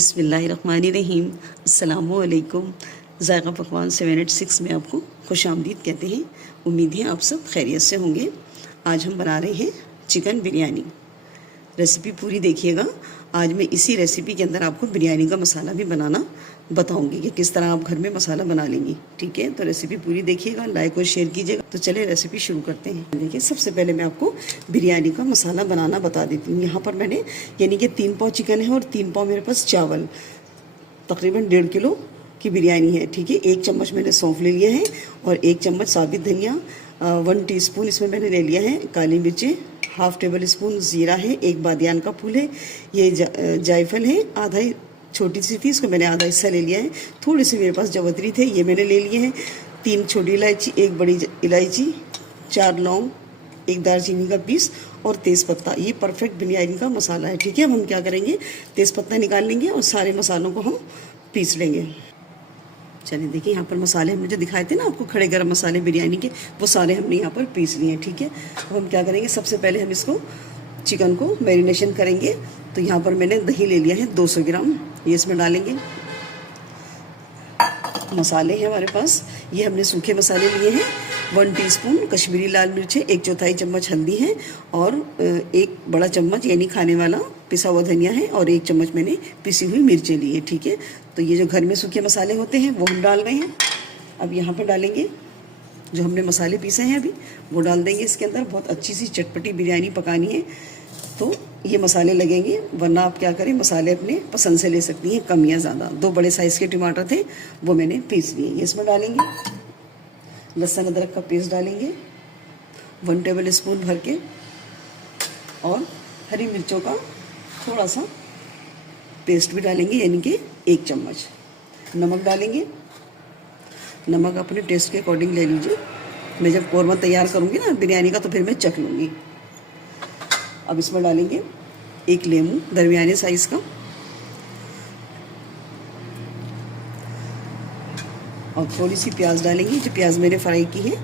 बिस्मिल्लाहिर्रहमानिर्रहीम। अस्सलामुअलैकुम। ज़ायक़ा पकवान 786 में आपको खुश आमदीद कहते हैं। उम्मीद है आप सब खैरियत से होंगे। आज हम बना रहे हैं चिकन बिरयानी। रेसिपी पूरी देखिएगा। आज मैं इसी रेसिपी के अंदर आपको बिरयानी का मसाला भी बनाना बताऊंगी कि किस तरह आप घर में मसाला बना लेंगी। ठीक है, तो रेसिपी पूरी देखिएगा, लाइक और शेयर कीजिएगा। तो चलिए रेसिपी शुरू करते हैं। देखिए, सबसे पहले मैं आपको बिरयानी का मसाला बनाना बता देती हूँ। यहाँ पर मैंने यानी कि 3 पाव चिकन है और 3 पाव मेरे पास चावल, तकरीबन 1.5 किलो की बिरयानी है। ठीक है, 1 चम्मच मैंने सौंफ ले लिया है और 1 चम्मच साबित धनिया, 1 टीस्पून इसमें मैंने ले लिया है काली मिर्चें, हाफ टेबल स्पून ज़ीरा है, 1 बादियान का फूल है, ये जायफल है, आधा छोटी सी थी, इसको मैंने आधा हिस्सा ले लिया है। थोड़े से मेरे पास जवतरी थे, ये मैंने ले लिए हैं। 3 छोटी इलायची, 1 बड़ी इलायची, 4 लौंग, 1 दालचीनी का पीस और तेज़पत्ता। ये परफेक्ट बिरयानी का मसाला है। ठीक है, अब हम क्या करेंगे, तेज़पत्ता निकाल लेंगे और सारे मसालों को हम पीस लेंगे। चलिए देखिए, यहाँ पर मसाले हमने जो दिखाए थे ना आपको, खड़े गरम मसाले बिरयानी के, वो सारे हमने यहाँ पर पीस लिए हैं। ठीक है, अब हम क्या करेंगे, सबसे पहले हम इसको चिकन को मैरिनेशन करेंगे। तो यहाँ पर मैंने दही ले लिया है 200 ग्राम, ये इसमें डालेंगे। मसाले हैं हमारे पास, ये हमने सूखे मसाले लिए हैं। 1 टीस्पून कश्मीरी लाल मिर्च है, 1/4 चम्मच हल्दी है और 1 बड़ा चम्मच यानी खाने वाला पिसा हुआ धनिया है और 1 चम्मच मैंने पिसी हुई मिर्चें ली है। ठीक है, तो ये जो घर में सूखे मसाले होते हैं वो हम डाल रहे हैं। अब यहाँ पर डालेंगे जो हमने मसाले पीसे हैं अभी, वो डाल देंगे इसके अंदर। बहुत अच्छी सी चटपटी बिरयानी पकानी है तो ये मसाले लगेंगे, वरना आप क्या करें, मसाले अपने पसंद से ले सकती हैं, कम या ज़्यादा। 2 बड़े साइज़ के टमाटर थे, वो मैंने पीस लिए, ये इसमें डालेंगे। लहसुन अदरक का पेस्ट डालेंगे 1 टेबल स्पून भर के, और हरी मिर्चों का थोड़ा सा पेस्ट भी डालेंगे यानी कि 1 चम्मच। नमक डालेंगे, नमक अपने टेस्ट के अकॉर्डिंग ले लीजिए। मैं जब कौरमा तैयार करूँगी ना बिरयानी का तो फिर मैं चख लूँगी। अब इसमें डालेंगे 1 लेमू दरमियाने साइज़ का, और थोड़ी सी प्याज डालेंगे। जो प्याज मैंने फ्राई की है,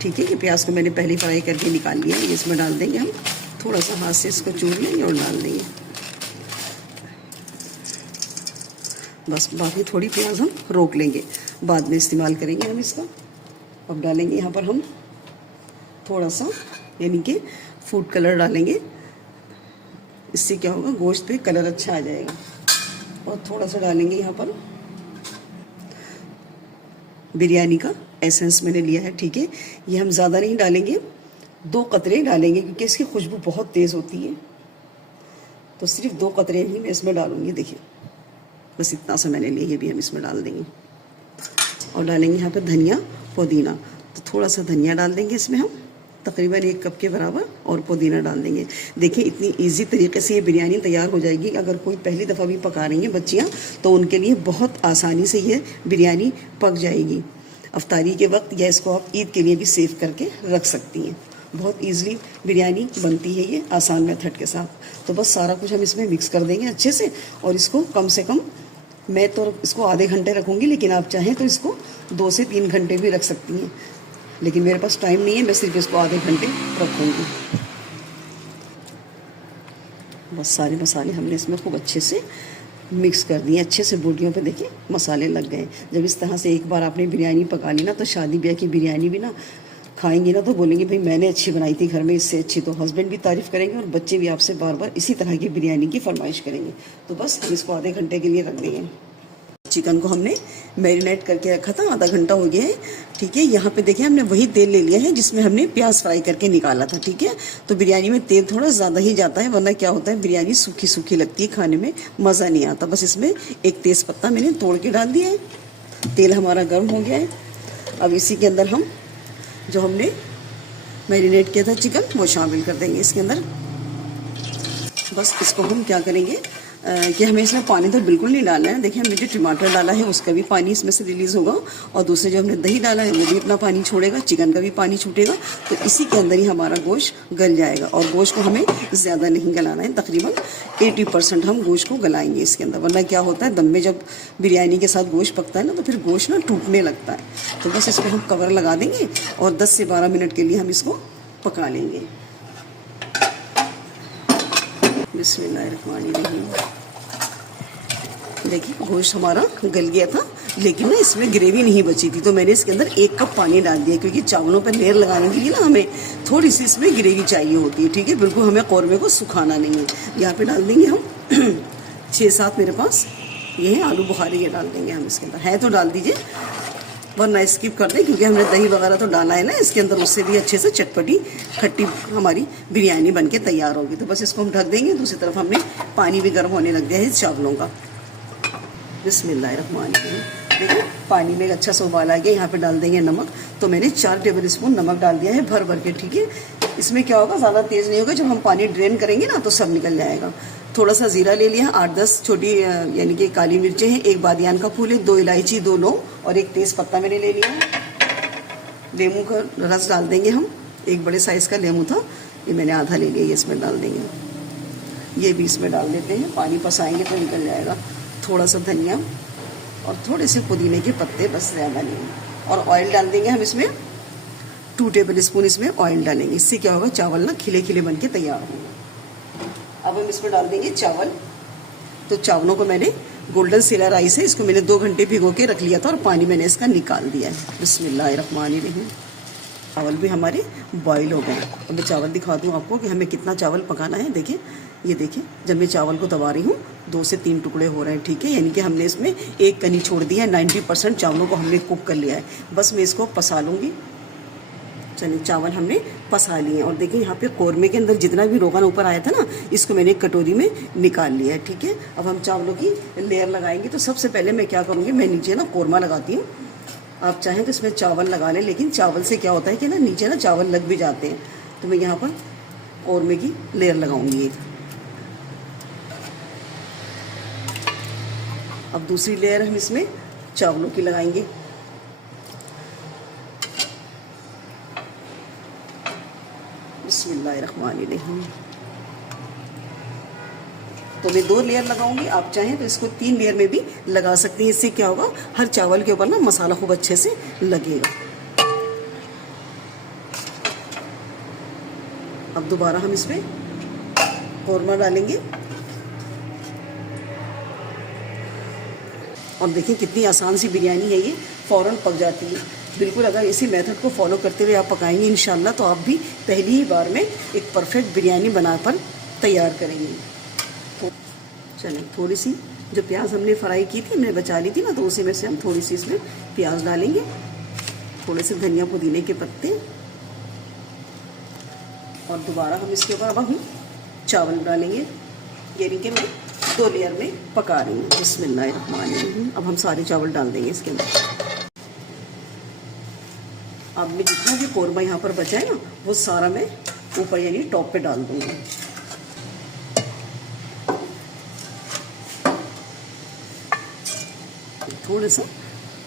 ठीक है, कि प्याज को मैंने पहले फ्राई करके निकाल लिया है, ये इसमें डाल देंगे हम। थोड़ा सा हाथ से इसको चूर लेंगे और डाल देंगे। बस, बाकी थोड़ी प्याज हम रोक लेंगे, बाद में इस्तेमाल करेंगे हम इसका। अब डालेंगे यहाँ पर हम थोड़ा सा यानी कि फूड कलर डालेंगे। इससे क्या होगा, गोश्त पे कलर अच्छा आ जाएगा। और थोड़ा सा डालेंगे यहाँ पर बिरयानी का एसेंस मैंने लिया है। ठीक है, ये हम ज़्यादा नहीं डालेंगे, 2 कतरे डालेंगे क्योंकि इसकी खुशबू बहुत तेज़ होती है। तो सिर्फ 2 कतरे ही मैं इसमें डालूंगी। देखिए, बस इतना सा मैंने लिया, ये भी हम इसमें डाल देंगे। और डालेंगे यहाँ पर धनिया पुदीना, तो थोड़ा सा धनिया डाल देंगे इसमें हम, तकरीबन 1 कप के बराबर, और पुदीना डाल देंगे। देखिए, इतनी इजी तरीके से ये बिरयानी तैयार हो जाएगी। अगर कोई पहली दफ़ा भी पका रही हैं बच्चियाँ, तो उनके लिए बहुत आसानी से ये बिरयानी पक जाएगी। अफ्तारी के वक्त या इसको आप ईद के लिए भी सेव करके रख सकती हैं। बहुत ईजिली बिरयानी बनती है ये, आसान मेथड के साथ। तो बस सारा कुछ हम इसमें मिक्स कर देंगे अच्छे से, और इसको कम से कम, मैं तो इसको आधे घंटे रखूँगी, लेकिन आप चाहें तो इसको 2 से 3 घंटे भी रख सकती हैं, लेकिन मेरे पास टाइम नहीं है, मैं सिर्फ इसको आधे घंटे रखूँगी। बस सारे मसाले हमने इसमें खूब अच्छे से मिक्स कर दिए, अच्छे से बोटियों पे देखिए मसाले लग गए। जब इस तरह से एक बार आपने बिरयानी पका ली ना, तो शादी ब्याह की बिरयानी भी ना खाएंगे ना तो बोलेंगे भाई मैंने अच्छी बनाई थी घर में, इससे अच्छी। तो हस्बैंड भी तारीफ़ करेंगे और बच्चे भी आपसे बार बार इसी तरह की बिरयानी की फरमाइश करेंगे। तो बस हम इसको आधे घंटे के लिए रख देंगे। चिकन को हमने मैरिनेट करके रखा था, आधा घंटा हो गया है। ठीक है, यहाँ पे देखिए हमने वही तेल ले लिया है जिसमें हमने प्याज फ्राई करके निकाला था। ठीक है, तो बिरयानी में तेल थोड़ा ज़्यादा ही जाता है, वरना क्या होता है, बिरयानी सूखी सूखी लगती है, खाने में मज़ा नहीं आता। बस इसमें 1 तेज़पत्ता मैंने तोड़ के डाल दिया है। तेल हमारा गर्म हो गया है। अब इसी के अंदर हम जो हमने मैरिनेट किया था चिकन, वो शामिल कर देंगे इसके अंदर। बस इसको हम क्या करेंगे कि हमें इसमें पानी तो बिल्कुल नहीं डालना है। देखिए, हमने जो टमाटर डाला है उसका भी पानी इसमें से रिलीज़ होगा, और दूसरे जो हमने दही डाला है वो भी अपना पानी छोड़ेगा, चिकन का भी पानी छूटेगा। तो इसी के अंदर ही हमारा गोश्त गल जाएगा। और गोश्त को हमें ज़्यादा नहीं गलाना है, तकरीबन 80% हम गोश्त को गलाएंगे इसके अंदर। वरना क्या होता है, दम में जब बिरयानी के साथ गोश्त पकता है ना, तो फिर गोश्त ना टूटने लगता है। तो बस इसको हम कवर लगा देंगे और 10 से 12 मिनट के लिए हम इसको पका लेंगे। बिस्मिल्लाहिर्रहमानिर्रहीम। देखिए गोश्त हमारा गल गया था, लेकिन ना इसमें ग्रेवी नहीं बची थी, तो मैंने इसके अंदर 1 कप पानी डाल दिया, क्योंकि चावलों पर लेयर लगाने के लिए ना हमें थोड़ी सी इसमें ग्रेवी चाहिए होती है। ठीक है, बिल्कुल हमें कौरमे को सुखाना नहीं है। यहाँ पे डाल देंगे हम 6-7 मेरे पास ये है आलू बुखारे, ये डाल देंगे हम इसके अंदर। है तो डाल दीजिए, वरना स्किप कर दें, क्योंकि हमने दही वगैरह तो डाला है ना इसके अंदर, उससे भी अच्छे से चटपटी खट्टी हमारी बिरयानी बनके तैयार होगी। तो बस इसको हम ढक देंगे। दूसरी तरफ हमने पानी भी गर्म होने लग दिया है चावलों का। बिस्मिल्लाहिर्रहमानिर्रहीम। देखिए पानी में अच्छा सा उबाल आ गया। यहाँ पे डाल देंगे नमक। तो मैंने 4 टेबल स्पून नमक डाल दिया है भर भर के। ठीक है, इसमें क्या होगा, ज़्यादा तेज़ नहीं होगा, जब हम पानी ड्रेन करेंगे ना तो सब निकल जाएगा। थोड़ा सा जीरा ले लिया, 8-10 छोटी यानी कि काली मिर्चें हैं, 1 बादियान का फूल है, 2 इलायची, 2 लौंग और 1 तेज पत्ता मैंने ले लिया है। लेमू का रस डाल देंगे हम, 1 बड़े साइज़ का लेमू था, ये मैंने आधा ले लिया, ये इसमें डाल देंगे। ये भी इसमें डाल देते हैं, पानी पसाएंगे तो निकल जाएगा। थोड़ा सा धनिया और थोड़े से पुदीने के पत्ते, बस ज़्यादा नहीं। और ऑयल डाल देंगे हम इसमें, 2 टेबल स्पून इसमें ऑयल डालेंगे। इससे क्या होगा, चावल ना खिले खिले बन के तैयार होंगे। अब हम इसमें डाल देंगे चावल। तो चावलों को मैंने गोल्डन सिला राइस है, इसको मैंने 2 घंटे भिगो के रख लिया था और पानी मैंने इसका निकाल दिया है। बिस्मिल्लाहिर्रहमानिर्रहीम। चावल भी हमारे बॉईल हो गए। अब मैं चावल दिखा दूँ आपको कि हमें कितना चावल पकाना है। देखिए, ये देखिए, जब मैं चावल को दबा रही हूँ 2 से 3 टुकड़े हो रहे हैं। ठीक है, यानी कि हमने इसमें 1 कनी छोड़ दी है। 90% चावलों को हमने कुक कर लिया है। बस मैं इसको पसा लूँगी। चलिए, चावल हमने पसा लिए और देखिए यहाँ पे कौरमे के अंदर जितना भी रोगन ऊपर आया था ना, इसको मैंने एक कटोरी में निकाल लिया है। ठीक है, अब हम चावलों की लेयर लगाएंगे। तो सबसे पहले मैं क्या करूँगी, मैं नीचे ना कौरमा लगाती हूँ। आप चाहें तो इसमें चावल लगा लें, लेकिन चावल से क्या होता है कि ना नीचे ना चावल लग भी जाते हैं। तो मैं यहाँ पर कौरमे की लेयर लगाऊंगी एक। अब दूसरी लेयर हम इसमें चावलों की लगाएंगे। बिस्मिल्लाहिर्रहमानिर्रहीम। तो मैं 2 लेयर लगाऊंगी, आप चाहें तो इसको 3 लेयर में भी लगा सकती हैं। इससे क्या होगा, हर चावल के ऊपर ना मसाला खूब अच्छे से लगेगा। अब दोबारा हम इसमें कौरमा डालेंगे और देखिए कितनी आसान सी बिरयानी है, ये फ़ौरन पक जाती है। बिल्कुल अगर इसी मेथड को फॉलो करते हुए आप पकाएंगे इंशाल्लाह, तो आप भी पहली ही बार में एक परफेक्ट बिरयानी बनाकर तैयार करेंगे। तो चलें, थोड़ी सी जो प्याज हमने फ्राई की थी, हमने बचा ली थी ना, तो उसी में से हम थोड़ी सी इसमें प्याज डालेंगे, थोड़े से धनिया पुदीने के पत्ते और दोबारा हम इसके ऊपर अब हम चावल डालेंगे। यानी कि मैं 2 लेयर में पका रही हूँ। बिस्मिल्लाहिर्रहमानिर्रहीम। अब हम सारे चावल डाल देंगे इसके अंदर। अब मैं जितना भी कौरमा यहाँ पर बचा है ना, वो सारा मैं ऊपर यानी टॉप पे डाल दूँगी। थोड़ा सा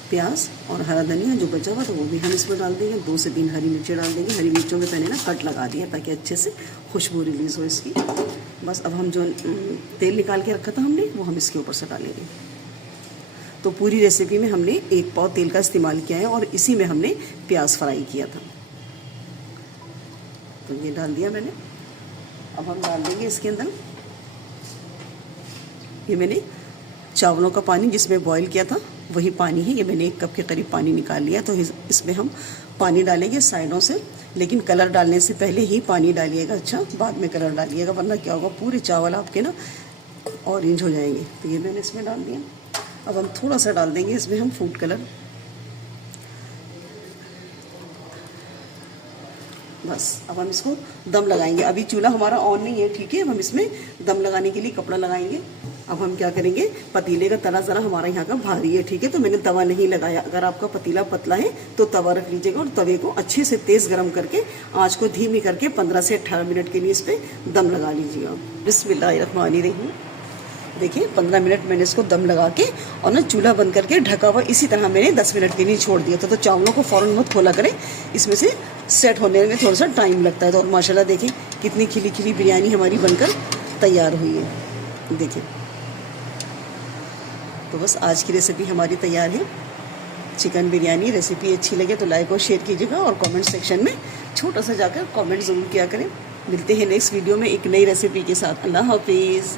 प्याज और हरा धनिया जो बचा हुआ था वो भी हम इसमें डाल देंगे। 2 से 3 हरी मिर्चें डाल देंगे। हरी मिर्चों में मैंने ना कट लगा दिया ताकि अच्छे से खुशबू रिलीज़ हो इसकी। बस अब हम जो तेल निकाल के रखा था हमने, वो हम इसके ऊपर से डालेंगे। तो पूरी रेसिपी में हमने 1 पाव तेल का इस्तेमाल किया है और इसी में हमने प्याज फ्राई किया था। तो ये डाल दिया मैंने। अब हम डाल देंगे इसके अंदर, ये मैंने चावलों का पानी जिसमें बॉईल किया था वही पानी है। ये मैंने 1 कप के करीब पानी निकाल लिया। तो इसमें हम पानी डालेंगे साइडों से, लेकिन कलर डालने से पहले ही पानी डालिएगा। अच्छा, बाद में कलर डालिएगा, वरना क्या होगा, पूरे चावल आपके ना ऑरेंज हो जाएंगे। तो ये मैंने इसमें डाल दिया। अब हम थोड़ा सा डाल देंगे इसमें हम फूड कलर। बस अब हम इसको दम लगाएंगे। अभी चूल्हा हमारा ऑन नहीं है। ठीक है, अब हम इसमें दम लगाने के लिए कपड़ा लगाएंगे। अब हम क्या करेंगे, पतीले का तला ज़रा हमारा यहाँ का भारी है। ठीक है, तो मैंने तवा नहीं लगाया। अगर आपका पतीला पतला है तो तवा रख लीजिएगा और तवे को अच्छे से तेज़ गर्म करके आँच को धीमी करके 15 से 18 मिनट के लिए इस पर दम लगा लीजिएगा। बिस्मिल्लाहिर्रहमानिर्रहीम। देखिए 15 मिनट मैंने इसको दम लगा के और ना चूल्हा बंद करके ढका हुआ इसी तरह मैंने 10 मिनट के लिए छोड़ दिया था। तो चावलों को फ़ौरन मत खोला करें, इसमें से सेट होने में थोड़ा सा टाइम लगता है। तो और माशाल्लाह देखिए कितनी खिली खिली बिरयानी हमारी बनकर तैयार हुई है। देखिए, तो बस आज की रेसिपी हमारी तैयार है, चिकन बिरयानी। रेसिपी अच्छी लगे तो लाइक और शेयर कीजिएगा और कमेंट सेक्शन में छोटा सा जाकर कमेंट ज़रूर किया करें। मिलते हैं नेक्स्ट वीडियो में एक नई रेसिपी के साथ। अल्लाह हाफिज़।